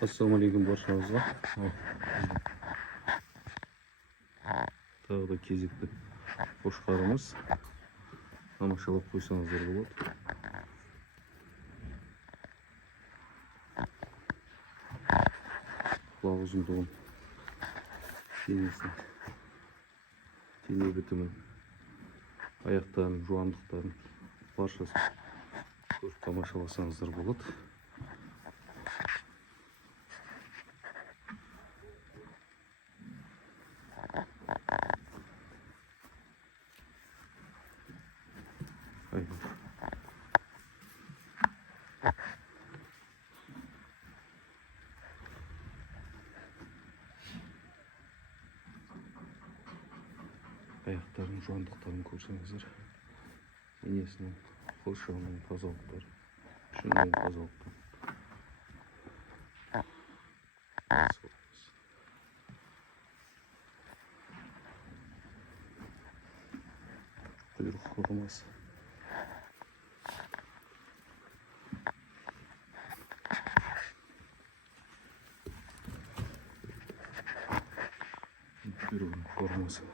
Ассалаумағалейкум баршаңызға. Тағы да кезекті қошқарымыз. Тамашалап қойсаңыздар болады. Құлақ ұзындығын, денесін, дене бітімін, аяқтарын, жуандықтарын баршасын көріп тамашаласаңыздар болады. Аяқтарын, жуандықтарын көрсеңіздер, денесінің қылшығының тазалықтары, шынымен тазалықтар. Құйрық құрмасы. Құйрығының формасы.